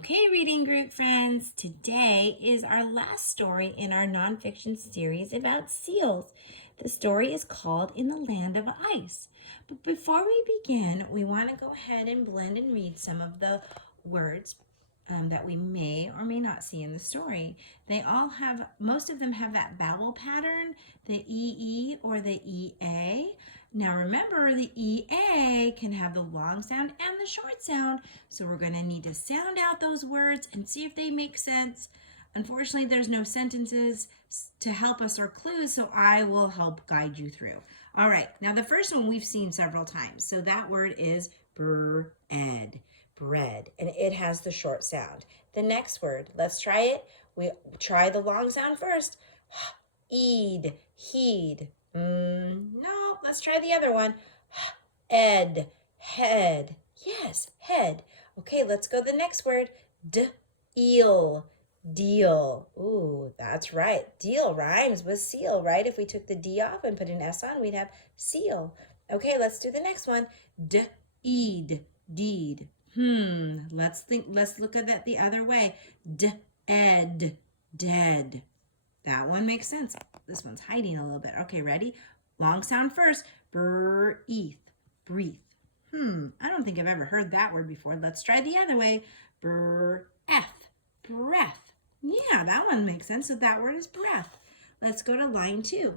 Okay, reading group friends, today is our last story in our nonfiction series about seals. The story is called In the Land of Ice. But before we begin, we want to go ahead and blend and read some of the words that we may or may not see in the story. Most of them have that vowel pattern, the EE or the EA. Now remember, the EA can have the long sound and the short sound, so we're going to need to sound out those words and see if they make sense. Unfortunately, there's no sentences to help us or clues, so I will help guide you through. All right, now the first one we've seen several times. So that word is bread, and it has the short sound. The next word, let's try it. We try the long sound first. Eed, heed. No, let's try the other one. Ed, head. Yes, head. Okay, let's go the next word. Eel, deal. Ooh, that's right. Deal rhymes with seal, right? If we took the D off and put an S on, we'd have seal. Okay, let's do the next one. Deed, deed. Let's look at that the other way. Ed, dead. That one makes sense. This one's hiding a little bit. Okay, ready? Long sound first. Breathe, breathe. I don't think I've ever heard that word before. Let's try the other way. Breath, breath. Yeah, that one makes sense. So that word is breath. Let's go to line 2.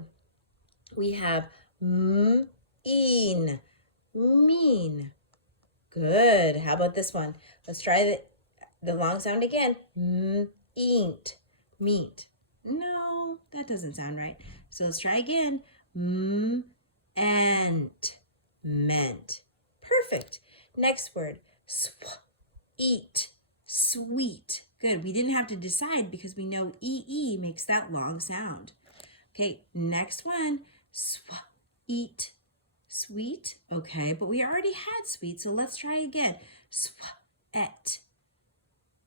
We have mean, mean. Good. How about this one? Let's try the long sound again. Meat, meat. No, that doesn't sound right. So let's try again. Meant, meant. Perfect. Next word. Eat, sweet. Good. We didn't have to decide because we know EE makes that long sound. Okay, next one. Eat, sweet. Okay, but we already had sweet, so let's try again. Sweat,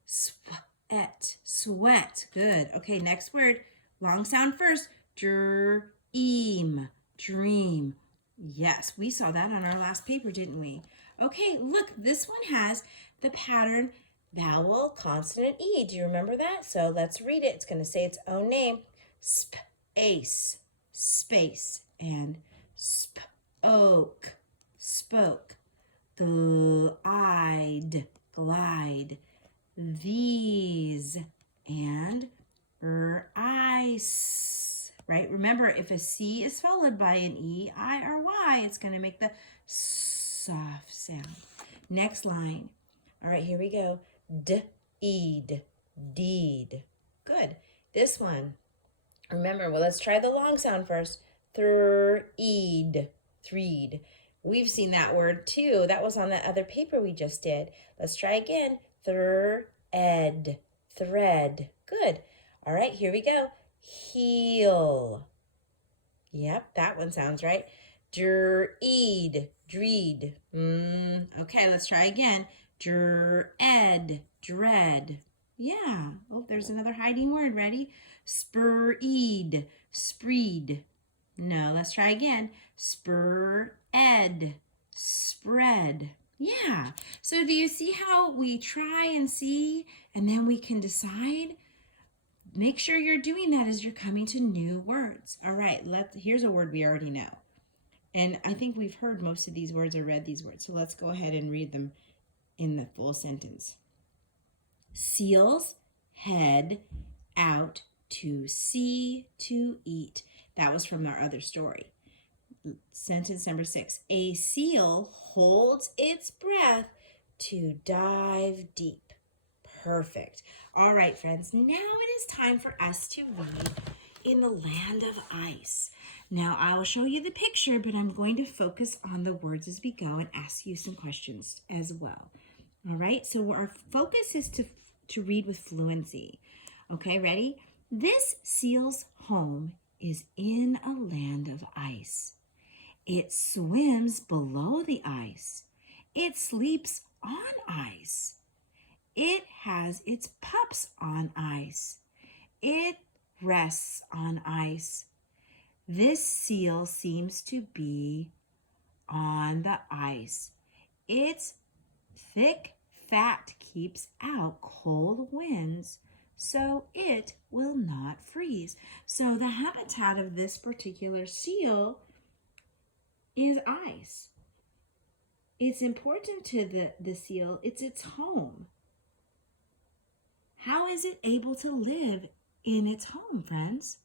sweat, sweat. Good. Okay, next word. Long sound first. Dream, dream. Yes, we saw that on our last paper, didn't we? Okay, look, this one has the pattern vowel, consonant, E. Do you remember that? So let's read it. It's going to say its own name. Space, space, and spoke, spoke. Glide, glide. These, and ice. Right? Remember, if a C is followed by an E, I, or Y, it's going to make the soft sound. Next line. All right, here we go. Deed, deed. Good. This one. Remember, well, let's try the long sound first. Threed, threed. We've seen that word too. That was on that other paper we just did. Let's try again. Thread, thread. Good. All right, here we go. Heel. Yep, that one sounds right. Dreed, dreed. Okay, let's try again. Dread, dread. Yeah. Oh, there's another hiding word. Ready? Spreed, spreed. No, let's try again. Spread, spread. Yeah. So do you see how we try and see and then we can decide? Make sure you're doing that as you're coming to new words. All right, here's a word we already know. And I think we've heard most of these words or read these words. So let's go ahead and read them in the full sentence. Seals head out to sea to eat. That was from our other story. Sentence number 6. A seal holds its breath to dive deep. Perfect. All right, friends. Now it is time for us to read In the Land of Ice. Now I will show you the picture, but I'm going to focus on the words as we go and ask you some questions as well. All right, so our focus is to read with fluency. Okay, ready? This seal's home is in a land of ice. It swims below the ice. It sleeps on ice. It has its pups on ice. It rests on ice. This seal seems to be on the ice. Its thick fat keeps out cold winds so it will not freeze. So the habitat of this particular seal is ice. It's important to the seal. It's its home. How is it able to live in its home, friends?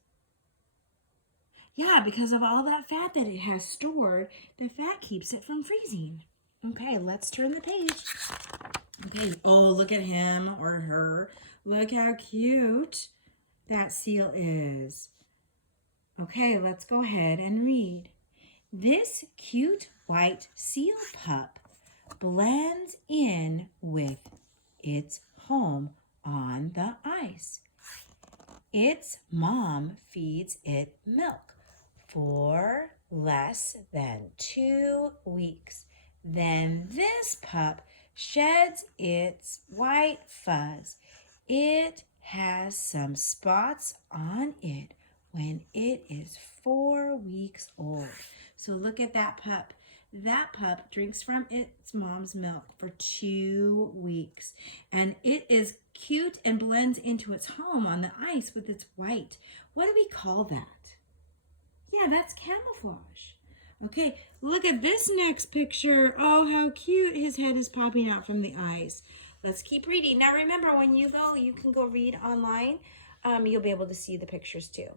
Yeah, because of all that fat that it has stored, the fat keeps it from freezing. Okay, let's turn the page. Okay, oh, look at him or her. Look how cute that seal is. Okay, let's go ahead and read. This cute white seal pup blends in with its home on the ice. Its mom feeds it milk for less than 2 weeks. Then this pup sheds its white fuzz. It has some spots on it when it is 4 weeks old. So look at that pup. That pup drinks from its mom's milk for 2 weeks. And it is cute and blends into its home on the ice with its white. What do we call that? Yeah, that's camouflage. Okay, look at this next picture. Oh, how cute. His head is popping out from the ice. Let's keep reading. Now remember, when you go, you can go read online. You'll be able to see the pictures too.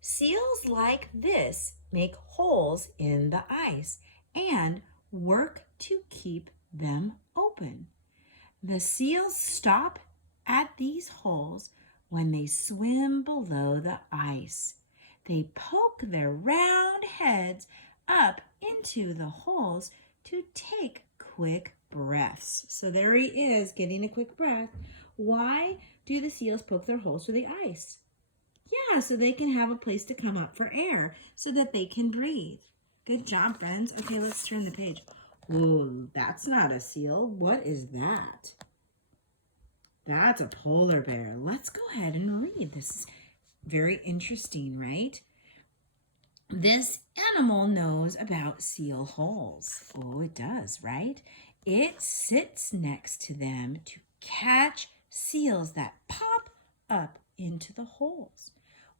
Seals like this make holes in the ice and work to keep them open. The seals stop at these holes when they swim below the ice. They poke their round heads up into the holes to take quick breaths. So there he is getting a quick breath. Why do the seals poke their holes through the ice? Yeah, so they can have a place to come up for air so that they can breathe. Good job, friends. Okay, let's turn the page. Whoa, that's not a seal. What is that? That's a polar bear. Let's go ahead and read. This is very interesting, right? This animal knows about seal holes. Oh, it does, right? It sits next to them to catch seals that pop up into the holes.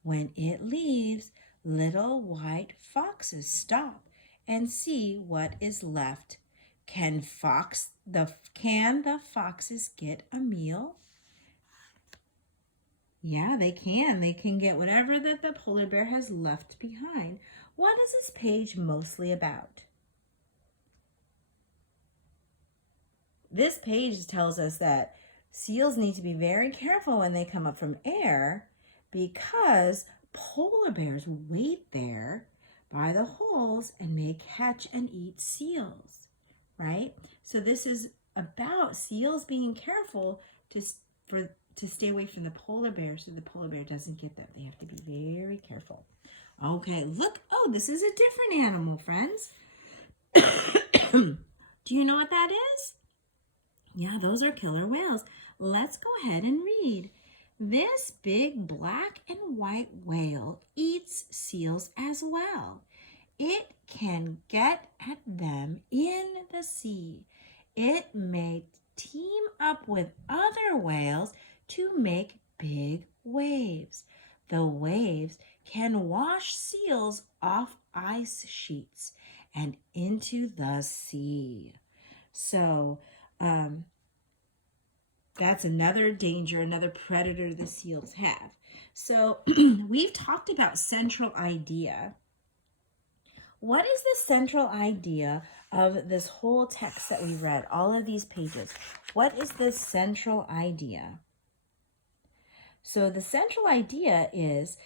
When it leaves, little white foxes stop and see what is left. Can the foxes get a meal? Yeah, they can. They can get whatever that the polar bear has left behind. What is this page mostly about? This page tells us that seals need to be very careful when they come up from air because polar bears wait there by the holes and may catch and eat seals, right? So this is about seals being careful to stay away from the polar bear so the polar bear doesn't get them. They have to be very careful. Okay, look. Oh, this is a different animal, friends. Do you know what that is? Yeah, those are killer whales. Let's go ahead and read. This big black and white whale eats seals as well. It can get at them in the sea. It may team up with other whales to make big waves. The waves can wash seals off ice sheets and into the sea. So that's another danger, another predator the seals have. So we've talked about central idea. What is the central idea of this whole text that we read, all of these pages? What is the central idea? So the central idea is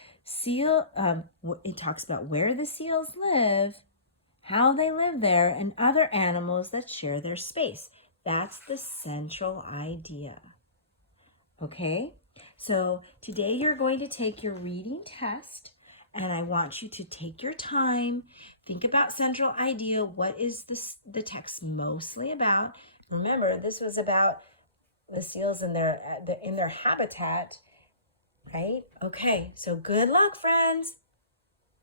it talks about where the seals live, how they live there, and other animals that share their space. That's the central idea. Okay? So today you're going to take your reading test, and I want you to take your time, think about central idea. What is the text mostly about? Remember, this was about the seals in their habitat, right? Okay, so good luck, friends.